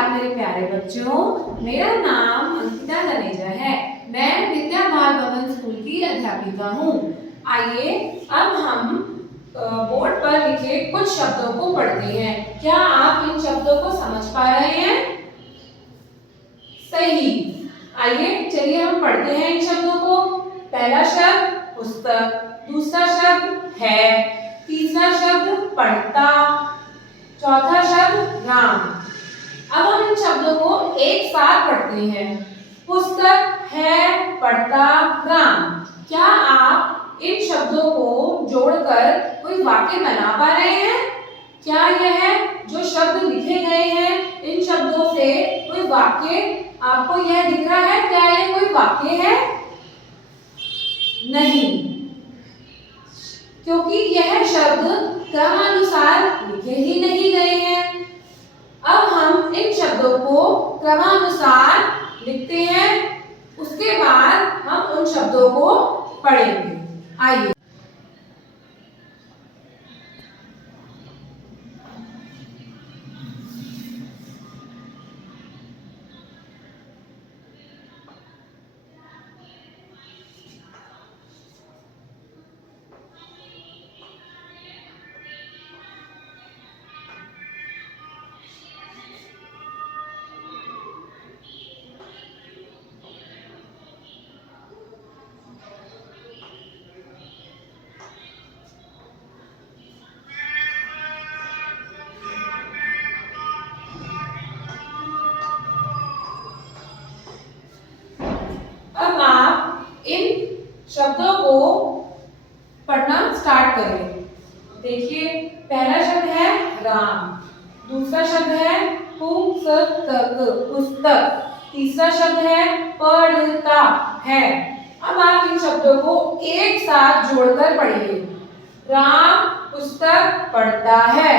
नमस्कार मेरे प्यारे बच्चों, मेरा नाम अंकिता तनेजा है। मैं विद्या बाल भवन स्कूल की अध्यापिका हूँ। आइए अब हम बोर्ड पर लिखे कुछ शब्दों को पढ़ते हैं। क्या आप इन शब्दों को समझ पा रहे हैं? सही। आइए चलिए हम पढ़ते हैं इन शब्दों को। पहला शब्द पुस्तक, दूसरा शब्द है, तीसरा शब्द पढ़ता, चौथा शब्द राम। अब हम इन शब्दों को एक साथ पढ़ते हैं। पुस्तक, है, पढ़ता, राम। क्या आप इन शब्दों को जोड़कर कोई वाक्य बना पा रहे हैं? क्या यह जो शब्द लिखे गए हैं इन शब्दों से कोई वाक्य आपको यह दिख रहा है? क्या यह कोई वाक्य है? नहीं, क्योंकि यह शब्द क्रमानुसार लिखे ही नहीं गए हैं। अब हम इन शब्दों को क्रमानुसार लिखते हैं, उसके बाद हम उन शब्दों को पढ़ेंगे। आइए शब्दों को पढ़ना स्टार्ट करें। देखिए, पहला शब्द है राम, दूसरा शब्द है पुस्तक, पुस्तक, तीसरा शब्द है पढ़ता है। अब आप इन शब्दों को एक साथ जोड़कर पढ़िए। राम पुस्तक पढ़ता है।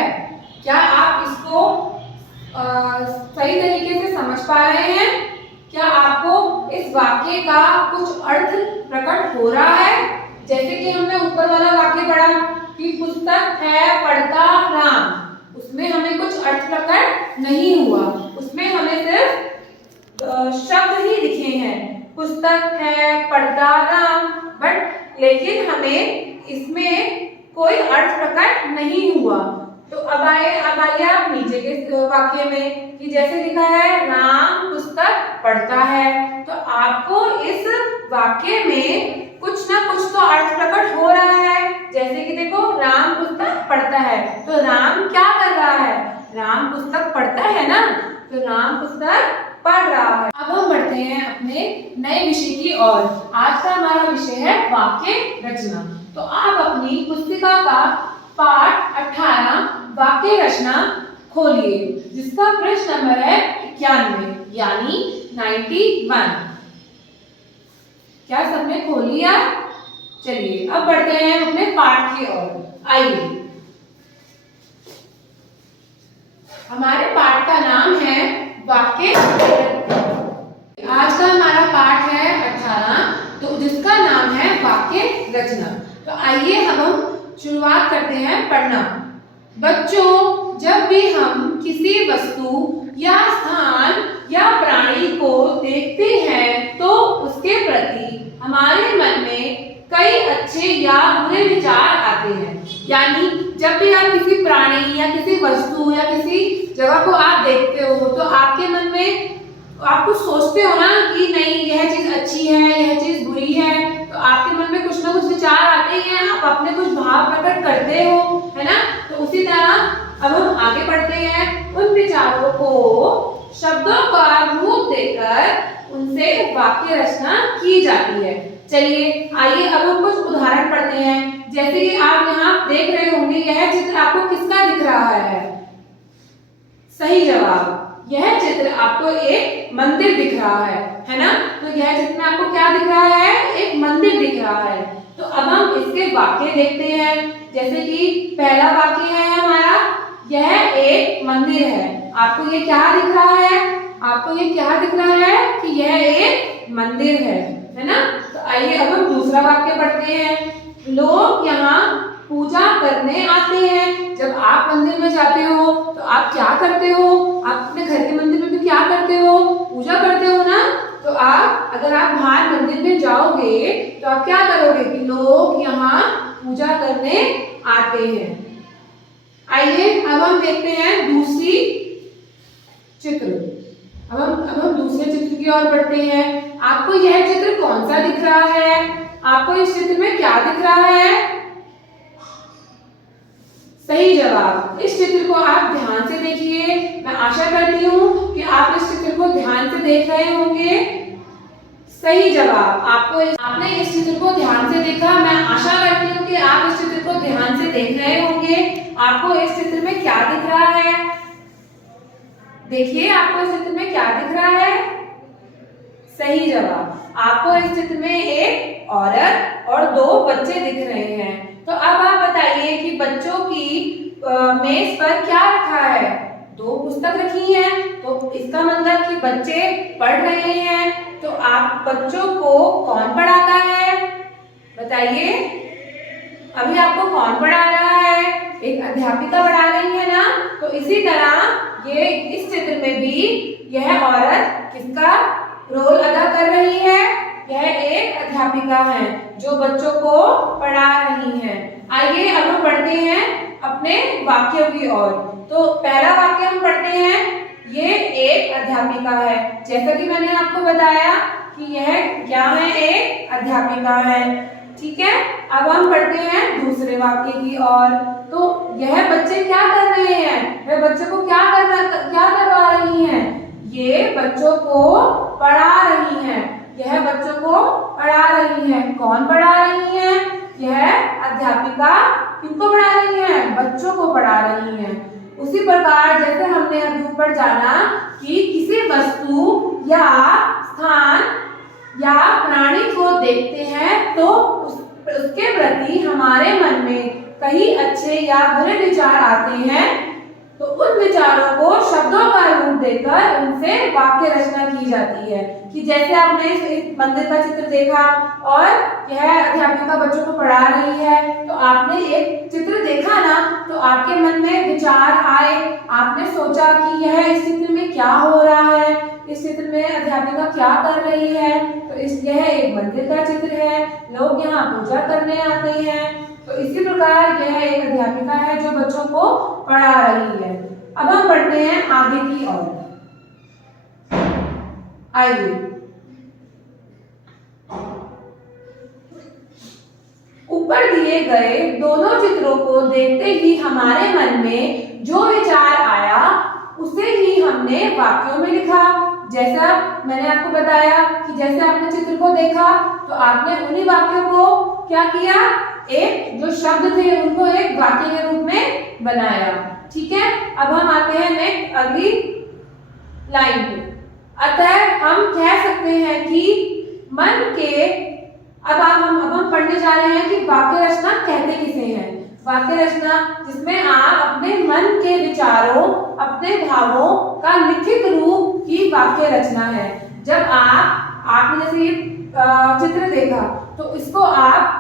क्या आप इसको सही तरीके से समझ पा रहे हैं? क्या आपको इस वाक्य का कुछ अर्थ प्रकट हो रहा है? जैसे कि हमने ऊपर वाला वाक्य पढ़ा कि पुस्तक है, पढ़ता, राम, उसमें हमें कुछ अर्थ प्रकट नहीं हुआ। उसमें हमें सिर्फ शब्द ही दिखे हैं, पुस्तक है, पढ़ता, राम, बट लेकिन हमें इसमें कोई अर्थ प्रकट नहीं हुआ। तो अब आइए आप नीचे के वाक्य में कि जैसे लिखा है राम पुस्तक पढ़ता है, तो आपको इस वाक्य में कुछ ना कुछ तो अर्थ प्रकट हो रहा है। जैसे कि देखो, राम पुस्तक पढ़ता है, तो राम क्या कर रहा है? राम पुस्तक पढ़ता है ना, तो राम पुस्तक पढ़ रहा है। अब हम बढ़ते हैं अपने नए विषय की ओर। आज का हमारा विषय है वाक्य रचना। तो आप अपनी पुस्तिका का पाठ 18 वाक्य रचना खोलिए, जिसका पृष्ठ नंबर है 91 यानी 91। क्या सबने खोल लिया? चलिए अब बढ़ते हैं अपने पाठ की ओर। आइए, हमारे पाठ का नाम है वाक्य। आज का हमारा पाठ है 18, तो जिसका नाम है वाक्य रचना। तो आइए हम शुरुआत करते हैं पढ़ना। बच्चों, जब भी हम किसी वस्तु या स्थान या प्राणी को देखते हैं तो उसके प्रति हमारे मन में कई अच्छे या बुरे विचार आते हैं। यानी जब भी आप किसी प्राणी या किसी वस्तु या किसी जगह को आप देखते हो तो आपके मन में आप कुछ सोचते हो ना कि नहीं, यह चीज अच्छी है, यह चीज बुरी है, तो आपके मन में कुछ ना कुछ विचार आते ही हैं, आप अपने कुछ भाव प्रकट करते हो, है ना। तो उसी तरह अब हम आगे बढ़ते हैं। उन विचारों को शब्दों का रूप देकर उनसे वाक्य रचना की जाती है। चलिए आइए अब हम कुछ उदाहरण पढ़ते हैं। जैसे कि आप यहाँ देख रहे होंगे, यह चित्र आपको किसका दिख रहा है? सही जवाब, यह चित्र आपको एक मंदिर दिख रहा है ना। तो यह चित्र में आपको क्या दिख रहा है? एक मंदिर दिख रहा है। तो अब हम इसके वाक्य देखते हैं। जैसे कि पहला वाक्य है हमारा, यह एक मंदिर है। आपको ये क्या दिख रहा है? आपको ये क्या दिख रहा है कि यह एक मंदिर है ना। तो आइए अब हम दूसरा वाक्य पढ़ते हैं। लोग यहाँ पूजा करने आते हैं। जब आप मंदिर में जाते हो तो आप क्या करते हो? आप अपने घर के मंदिर में भी अगर आप बाहर मंदिर में जाओगे तो आप क्या करोगे कि लोग यहाँ पूजा करने आते हैं। आइए अब हम देखते हैं दूसरी चित्र। अब हम दूसरे चित्र की ओर बढ़ते हैं। आपको यह चित्र कौन सा दिख रहा है? आपको इस चित्र में क्या दिख रहा है? सही जवाब। इस चित्र को आप ध्यान से देखिए। मैं आशा करती हूँ कि आप इस चित्र को ध्यान से देख रहे होंगे। सही जवाब। आपने इस चित्र को ध्यान से देखा। मैं आशा करती हूँ कि आप इस चित्र को ध्यान से देख रहे होंगे। आपको इस चित्र में क्या दिख रहा है? देखिए आपको इस चित्र में क्या दिख रहा है? सही जवाब। आपको इस चित्र में एक औरत और दो बच्चे दिख रहे हैं। तो अब आप बताइए कि बच्चों की मेज पर क्या रखा है? दो पुस्तक रखी हैं, तो इसका मतलब कि बच्चे पढ़ रहे हैं। तो आप बच्चों को कौन पढ़ाता है? बताइए। अभी आपको कौन पढ़ा रहा है? एक अध्यापिका पढ़ा रही है ना। तो इसी तरह ये इस चित्र में भी यह औरत किसका रोल अदा कर रही है? यह एक अध्यापिका है जो बच्चों को पढ़ा रही है। आइए अब हम पढ़ते हैं अपने वाक्यों की ओर। तो पहला वाक्य हम पढ़ते हैं, ये एक अध्यापिका है। जैसा कि मैंने आपको बताया कि यह क्या है? एक अध्यापिका है। ठीक है। अब हम पढ़ते हैं दूसरे वाक्य की ओर। तो यह बच्चे क्या कर रहे हैं? वह बच्चों को क्या करवा रही हैं? ये बच्चों को पढ़ा रही हैं। यह बच्चों को पढ़ा रही है। कौन पढ़ा रही है? यह अध्यापिका किनको पढ़ा रही है? बच्चों को पढ़ा रही है। उसी प्रकार जैसे हमने अभी ऊपर जाना कि किसी वस्तु या स्थान या प्राणी को देखते हैं तो उसके प्रति हमारे मन में कई अच्छे या बुरे विचार आते हैं। तो उन विचारों को शब्दों का रूप देकर उनसे वाक्य रचना की जाती है। कि जैसे आपने इस मंदिर का चित्र देखा और यह अध्यापिका बच्चों को पढ़ा रही है, तो आपने एक चित्र देखा ना, तो आपके मन में विचार आए। आपने सोचा कि यह इस चित्र में क्या हो रहा है, इस चित्र में अध्यापिका क्या कर रही है। तो यह एक मंदिर का चित्र है, लोग यहाँ पूजा करने आते हैं। तो इसी प्रकार यह एक अध्यापिका है जो बच्चों को पढ़ा रही है। अब हम बढ़ते हैं आगे की ओर। आइए ऊपर दिए गए दोनों चित्रों को देखते ही हमारे मन में जो विचार आया उसे ही हमने वाक्यों में लिखा। जैसा मैंने आपको बताया कि जैसे आपने चित्र को देखा तो आपने उन्हीं वाक्यों को क्या किया? एक जो शब्द थे उनको एक वाक्य के रूप में बनाया। ठीक है। अब हम आते हैं नेक्स्ट अगली लाइन पे। अतः हम कह सकते हैं कि मन के अब हम पढ़ने जा रहे हैं कि वाक्य रचना कहते किसे हैं। वाक्य रचना जिसमें आप अपने मन के विचारों, अपने भावों का लिखित रूप की वाक्य रचना है। जब आपने जैसे ये चित्र देखा तो इसको आप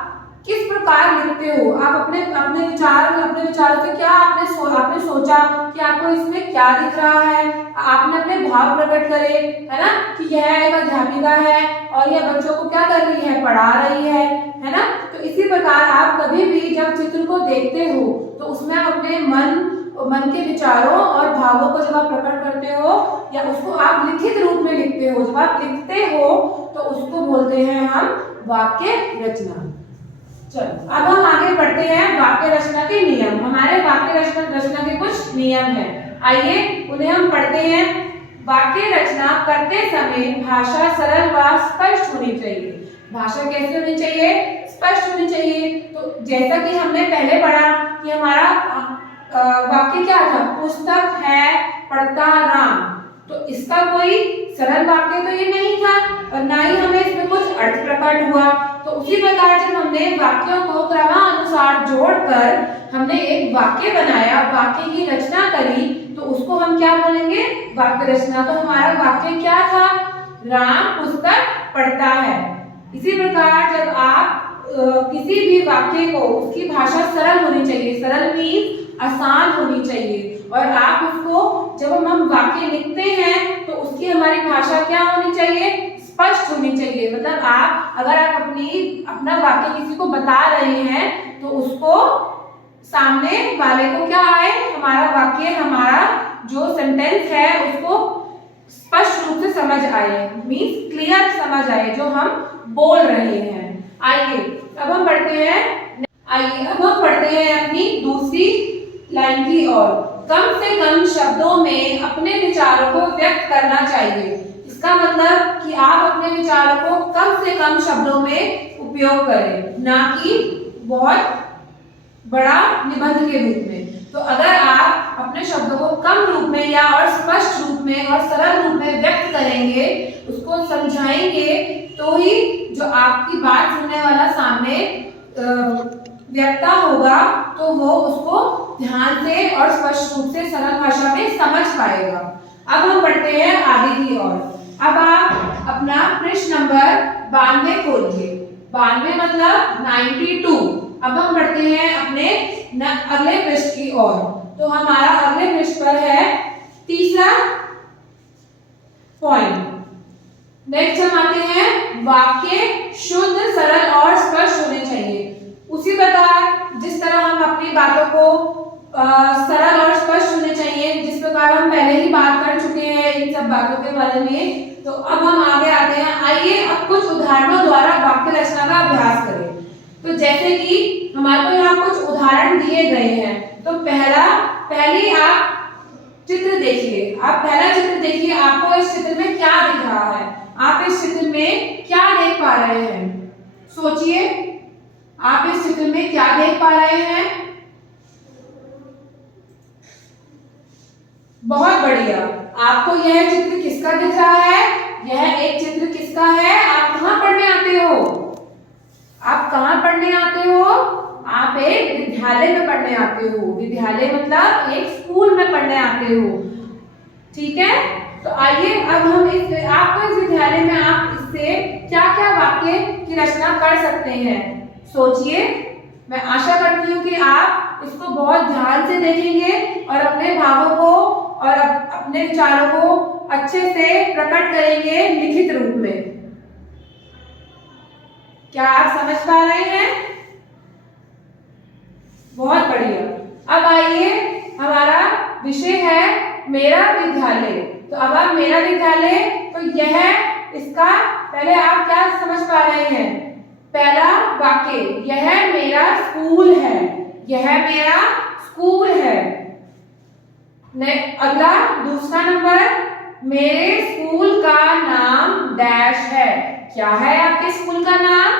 किस प्रकार लिखते हो? आप अपने विचारों से क्या आपने सोचा कि आपको इसमें क्या दिख रहा है। आपने अपने भाव प्रकट करे, है ना, कि यह एक अध्यापिका है और यह बच्चों को क्या कर रही है? पढ़ा रही है ना। तो इसी प्रकार आप कभी भी जब चित्र को देखते हो तो उसमें आप अपने मन के विचारों और भावों को जब आप प्रकट करते हो या उसको आप लिखित रूप में लिखते हो, जब आप लिखते हो तो उसको बोलते हैं हम वाक्य रचना। चलो अब हम आगे बढ़ते हैं वाक्य रचना के नियम। हमारे वाक्य रचना के कुछ नियम हैं। आइए उन्हें हम पढ़ते हैं। वाक्य रचना करते समय भाषा सरल व स्पष्ट होनी चाहिए। भाषा कैसी होनी चाहिए? स्पष्ट होनी चाहिए। तो जैसा कि हमने पहले पढ़ा कि हमारा वाक्य क्या था? पुस्तक है पढ़ता राम। तो इसका कोई सरल वाक्य तो ये नहीं था और ना ही हमें इसमें कुछ अर्थ प्रकट हुआ। तो उसी प्रकार जब हमने वाक्यों को क्रमानुसार जोड़कर हमने एक वाक्य बनाया, वाक्य की रचना करी, तो उसको हम क्या बोलेंगे? वाक्य रचना। तो हमारा वाक्य क्या था? राम पुस्तक पढ़ता है। इसी प्रकार जब आप किसी भी वाक्य को, उसकी भाषा सरल होनी चाहिए। सरल मीन्स आसान होनी चाहिए। और आप उसको जब हम वाक्य लिखते हैं तो उसकी हमारी भाषा क्या होनी चाहिए? स्पष्ट होनी चाहिए। मतलब आप अगर आप अपना वाक्य किसी को बता रहे हैं तो उसको सामने वाले को क्या आए, हमारा वाक्य, हमारा जो सेंटेंस है उसको स्पष्ट रूप से समझ आए, मीन्स क्लियर समझ आए जो हम बोल रहे हैं। आइए अब हम पढ़ते हैं अपनी दूसरी लाइन की ओर। कम से कम शब्दों में अपने विचारों को व्यक्त करना चाहिए। इसका मतलब कि आप अपने विचारों को कम से कम शब्दों में उपयोग करें, ना कि बहुत बड़ा निबंध के रूप में। तो अगर आप अपने शब्दों को कम रूप में या और स्पष्ट रूप में और सरल रूप में व्यक्त करेंगे, उसको समझाएंगे, तो ही जो आपकी बात सुनने वाला सामने व्यक्ता होगा तो वो उसको ध्यान से और स्पष्ट रूप से सरल भाषा में समझ पाएगा। अब हम बढ़ते हैं आगे की ओर। अब आप अपना पृष्ठ नंबर 92 खोलिए। 92 मतलब 92। अब हम बढ़ते हैं अपने अगले पृष्ठ की ओर। तो हमारा अगले पृष्ठ पर है तीसरा पॉइंट। नेक्स्ट हम आते हैं वाक्य शुद्ध, सरल और स्पष्ट होने चाहिए। उसी प्रकार जिस तरह हम अपनी बातों को सरल और स्पष्ट होने चाहिए, जिस प्रकार हम पहले ही बात कर चुके हैं इन सब बातों के बारे में, तो अब हम आगे आते हैं। आइए अब कुछ उदाहरणों द्वारा वाक्य रचना का अभ्यास करें। तो जैसे कि हमारे को यहाँ कुछ उदाहरण दिए गए हैं। तो पहले आप चित्र देखिए। आप पहला चित्र देखिए, आपको इस चित्र में क्या दिख रहा है? आप इस चित्र में क्या देख पा रहे हैं? सोचिए, आप इस चित्र में क्या देख पा रहे हैं? बहुत बढ़िया। आपको यह चित्र किसका दिख रहा है? यह एक चित्र किसका है? आप कहाँ पढ़ने आते हो? आप कहाँ पढ़ने आते हो? आप एक विद्यालय में पढ़ने आते हो। विद्यालय मतलब एक स्कूल में पढ़ने आते हो, ठीक है? तो आइए अब हम आपको इस विद्यालय में आप इससे क्या क्या वाक्य की रचना कर सकते हैं, सोचिए। मैं आशा करती हूँ कि आप इसको बहुत ध्यान से देखेंगे और अपने भावों को और अपने विचारों को अच्छे से प्रकट करेंगे लिखित रूप में। क्या आप समझ पा रहे हैं? बहुत बढ़िया। अब आइए, हमारा विषय है मेरा विद्यालय। तो अब आप मेरा विद्यालय, तो यह इसका पहले आप क्या समझ पा रहे हैं? पहला वाक्य, यह मेरा स्कूल है। यह मेरा स्कूल है। अगला दूसरा नंबर, मेरे स्कूल का नाम डैश है। क्या है आपके स्कूल का नाम?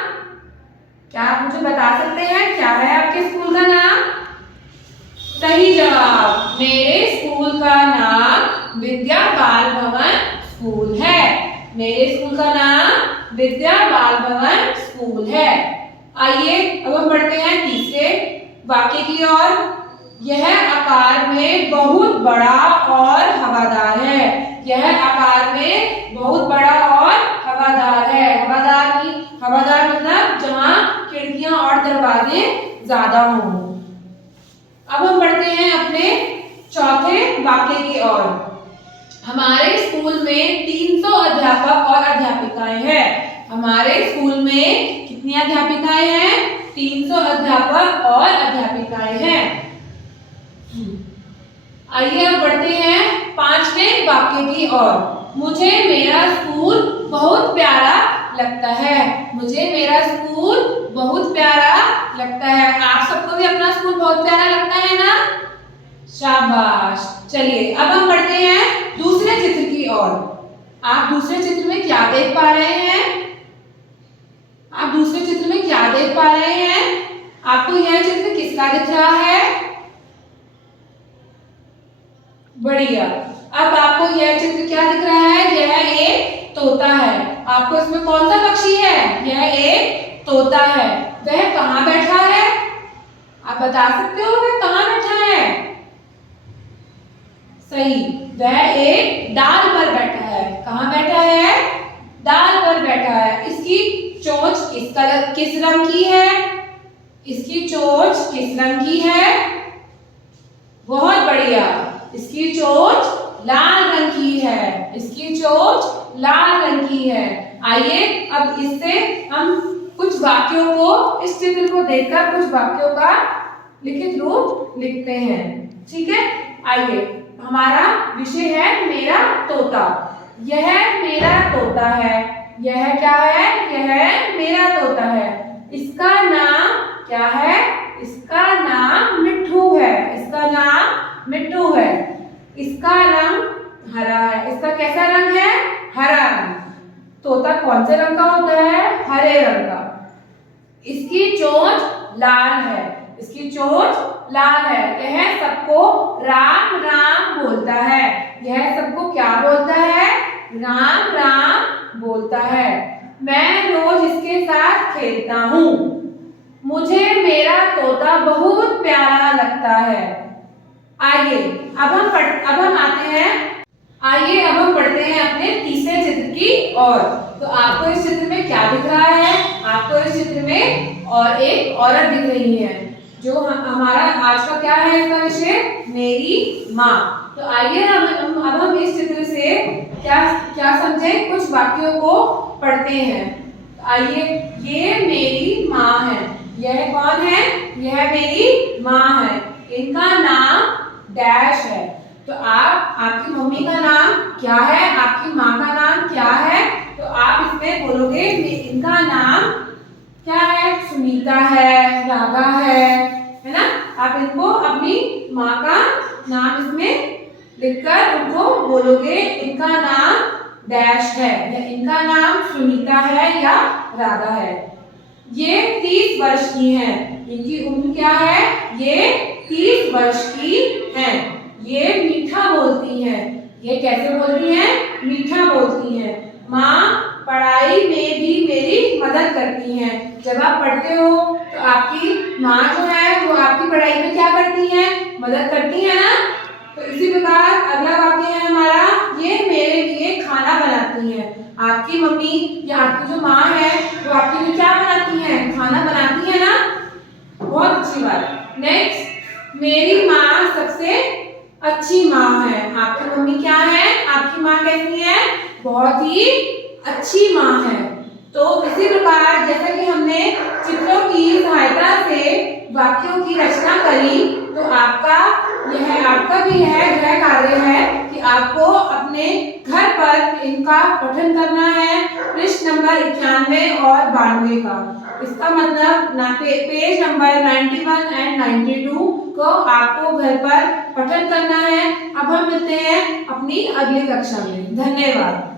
क्या आप मुझे बता सकते हैं क्या है आपके स्कूल का नाम? सही जवाब, मेरे स्कूल का नाम विद्या बाल भवन स्कूल है। मेरे स्कूल का नाम विद्या बाल भवन स्कूल है। आइए अब हम बढ़ते हैं तीसरे वाक्य की ओर। यह आकार में बहुत बड़ा और हवादार है। यह आकार में बहुत बड़ा और हवादार है। हवादार मतलब जहां खिड़कियां और दरवाजे ज्यादा हों। अब हम बढ़ते हैं अपने चौथे वाक्य की ओर। हमारे स्कूल में 300 अध्यापक और अध्यापिकाएं हैं। हमारे स्कूल में कितनी अध्यापिकाएं हैं? 300 अध्यापक और अध्यापिकाएं हैं। आइए अब बढ़ते हैं पांचवें वाक्य की ओर। मुझे मेरा स्कूल बहुत प्यारा लगता है। मुझे मेरा स्कूल बहुत प्यारा लगता है। आप सबको भी अपना स्कूल बहुत प्यारा लगता है ना? शाबाश। चलिए अब हम बढ़ते हैं दूसरे चित्र की ओर। आप दूसरे चित्र में क्या देख पा रहे हैं? आप दूसरे चित्र में क्या देख पा रहे हैं? आपको यह चित्र किसका दिख रहा है? बढ़िया। अब आपको यह चित्र क्या दिख रहा है? यह एक तोता है। आपको इसमें कौन सा पक्षी है? यह एक तोता है। वह कहाँ बैठा है? आप बता सकते हो वह कहाँ बैठा है? सही, वह एक डाल पर बैठा है। कहाँ बैठा है? डाल पर बैठा है। इसकी चोंच किस रंग की है? इसकी चोंच किस रंग की है? बहुत बढ़िया, इसकी चोंच लाल रंग की है। इसकी चोंच लाल रंग की है। आइए अब इससे हम कुछ वाक्यों को, इस चित्र को देखकर कुछ वाक्यों का लिखित रूप लिखते हैं। ठीक है, आइए, हमारा विषय है मेरा तोता। यह मेरा तोता है। यह क्या है? यह मेरा तोता है। इसका नाम क्या है? इसका नाम मिट्ठू है। इसका नाम मिट्ठू है। इसका रंग हरा है। इसका कैसा रंग है? हरा रंग। तोता कौन से रंग का होता है? हरे रंग का। इसकी चोंच लाल है। इसकी चोंच लाल है। यह सबको राम राम बोलता है। यह सबको क्या बोलता है? राम राम बोलता है। मैं रोज इसके साथ खेलता हूँ। मुझे मेरा तोता बहुत प्यारा लगता है। आइए अब हम आते हैं, आइए अब हम पढ़ते हैं अपने तीसरे चित्र की ओर। तो आपको इस चित्र में क्या दिख रहा है? आपको इस चित्र में और एक औरत दिख रही है। जो हमारा आज का क्या है इसका विषय? मेरी माँ। तो आइए अब हम इस चित्र से क्या समझे? कुछ वाक्यों को पढ़ते हैं। तो आइए, ये मेरी माँ है। यह कौन है? यह मेरी माँ है। इनका नाम डैश है। तो आपकी मम्मी का नाम क्या है? आपकी माँ का नाम क्या है? तो आप इसमें बोलोगे इनका नाम क्या है? सुनीता है, राधा है ना? आप इनको अपनी माँ का नाम इसमें लिखकर उनको बोलोगे इनका नाम डैश है, या इनका नाम सुनीता है या राधा है। ये 30 वर्ष की हैं। इनकी उम्र क्या है? ये 30 वर्ष की हैं। ये मीठा बोलती हैं। ये कैसे बोलती हैं? मीठा बोलती हैं। माँ पढ़ाई में भी मेरी मदद करती हैं। जब आप पढ़ते हो तो आपकी माँ जो है वो आपकी पढ़ाई में क्या करती है? मदद करती है ना? तो इसी प्रकार अगला वाक्य है हमारा, ये मेरे लिए खाना बनाती है। आपकी मम्मी या आपकी जो माँ है वो आपके लिए क्या बनाती है? खाना बनाती है ना? बहुत अच्छी बात। नेक्स्ट, मेरी माँ सबसे अच्छी माँ है। आपकी मम्मी क्या है? आपकी माँ कैसी है? बहुत ही अच्छी माँ है। तो इसी प्रकार जैसा कि हमने चित्रों की सहायता से वाक्यों की रचना करी, तो आपका भी यह गृह कार्य है कि आपको अपने घर पर इनका पठन करना है, पृष्ठ नंबर 91 और 92 का। इसका मतलब पेज नंबर 91 एंड 92 को आपको घर पर पठन करना है। अब हम मिलते हैं अपनी अगली कक्षा में। धन्यवाद।